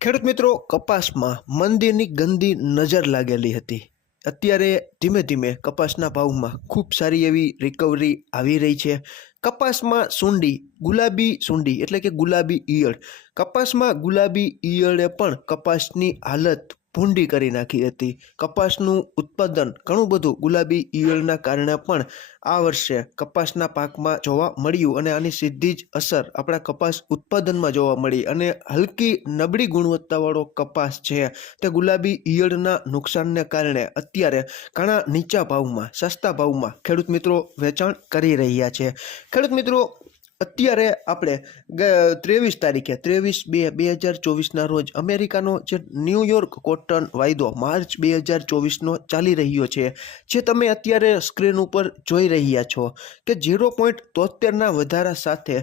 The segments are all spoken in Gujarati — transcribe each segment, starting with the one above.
ખેડૂત મિત્રો, કપાસમાં મંદીની ગંદી નજર લાગેલી હતી. અત્યારે ધીમે ધીમે કપાસના ભાવમાં ખૂબ સારી એવી રિકવરી આવી રહી છે. કપાસમાં સુંડી, ગુલાબી સુંડી એટલે કે ગુલાબી ઈયળ, કપાસમાં ગુલાબી ઈયળે પણ કપાસની હાલત ભૂંડી કરી નાખી હતી. કપાસનું ઉત્પાદન ઘણું બધું ગુલાબી ઈયળના કારણે પણ આ વર્ષે કપાસના પાકમાં જોવા મળ્યું અને આની સીધી જ અસર આપણા કપાસ ઉત્પાદનમાં જોવા મળી. અને હલકી નબળી ગુણવત્તાવાળો કપાસ છે તે ગુલાબી ઈયળના નુકસાનને કારણે અત્યારે ઘણા નીચા ભાવમાં, સસ્તા ભાવમાં ખેડૂત મિત્રો વેચાણ કરી રહ્યા છે. ખેડૂત મિત્રો, અત્યારે આપણે 23 તારીખે 23/2/2024ના રોજ અમેરિકાનો જે ન્યૂયોર્ક કોટન વાયદો માર્ચ 2024નો ચાલી રહ્યો છે, જે તમે અત્યારે સ્ક્રીન ઉપર જોઈ રહ્યા છો કે 0.73ના વધારા સાથે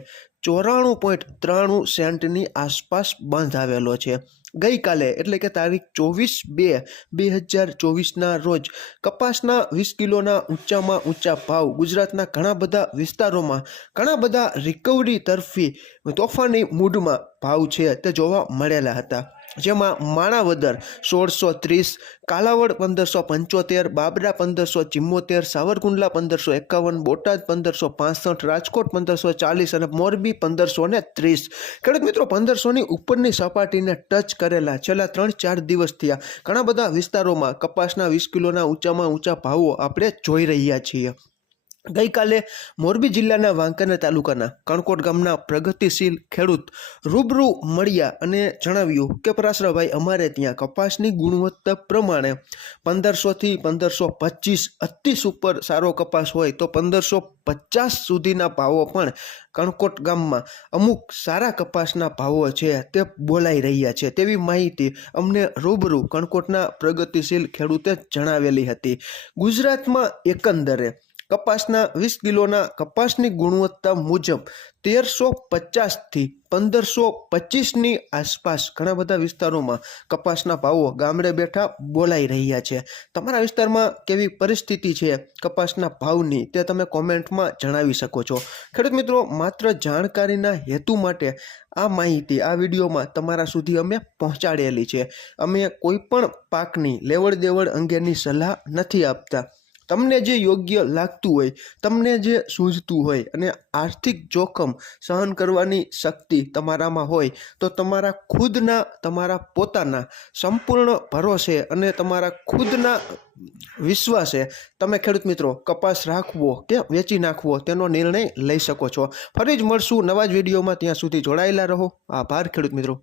94.93 સેન્ટની આસપાસ બંધ આવેલો છે. ગઈકાલે એટલે કે તારીખ 24/2/2024ના રોજ કપાસના 20 કિલોના ઊંચામાં ઊંચા ભાવ ગુજરાતના ઘણા બધા વિસ્તારોમાં ઘણા બધા રિકવરી તરફી તોફાની મૂડમાં ભાવ છે તે જોવા મળેલા હતા. જેમાં માણાવદર 1630, કાલાવડ 1575, બાબરા 1574, સાવરકુંડલા 1551, બોટાદ 1565, રાજકોટ 1540 અને મોરબી 1530. ખેડૂત મિત્રો, 1500ની ઉપરની સપાટીને ટચ કરેલા છેલ્લા 3-4 દિવસ થયા ઘણા બધા વિસ્તારોમાં કપાસના 20 કિલોના ઊંચામાં ઊંચા ભાવો આપણે જોઈ રહ્યા છીએ. ગઈકાલે મોરબી જિલ્લાના વાંકાનેર તાલુકાના કણકોટ ગામના પ્રગતિશીલ ખેડૂત રૂબરૂ મળ્યા અને જણાવ્યું કે પરાશરાભાઈ, અમારે ત્યાં કપાસની ગુણવત્તા પ્રમાણે 1500થી 1525, અતિ સુપર સારો કપાસ હોય તો 1550 સુધીના ભાવો પણ કણકોટ ગામમાં અમુક સારા કપાસના ભાવો છે તે બોલાઈ રહ્યા છે તેવી માહિતી અમને રૂબરૂ કણકોટના પ્રગતિશીલ ખેડૂતે જણાવેલી હતી. ગુજરાતમાં એકંદરે કપાસના 20 કિલોના કપાસની ગુણવત્તા મુજબ 1350થી 1525ની આસપાસ ઘણા બધા વિસ્તારોમાં કપાસના ભાવો ગામડે બેઠા બોલાઈ રહ્યા છે. તમારા વિસ્તારમાં કેવી પરિસ્થિતિ છે કપાસના ભાવની તે તમે કોમેન્ટમાં જણાવી શકો છો. ખેડૂત મિત્રો, માત્ર જાણકારીના હેતુ માટે આ માહિતી આ વિડીયોમાં તમારા સુધી અમે પહોંચાડેલી છે. અમે કોઈ પણ પાકની લેવડ દેવડ અંગેની સલાહ નથી આપતા. તમને જે યોગ્ય લાગતું હોય, તમને જે સૂઝતું હોય અને આર્થિક જોખમ સહન કરવાની શક્તિ તમારામાં હોય તો તમારા પોતાના સંપૂર્ણ ભરોસે અને તમારા ખુદના વિશ્વાસે તમે ખેડૂત મિત્રો કપાસ રાખવો કે વેચી નાખવો તેનો નિર્ણય લઈ શકો છો. ફરી જ મળશું નવા જ વિડીયોમાં. ત્યાં સુધી જોડાયેલા રહો. આભાર ખેડૂત મિત્રો.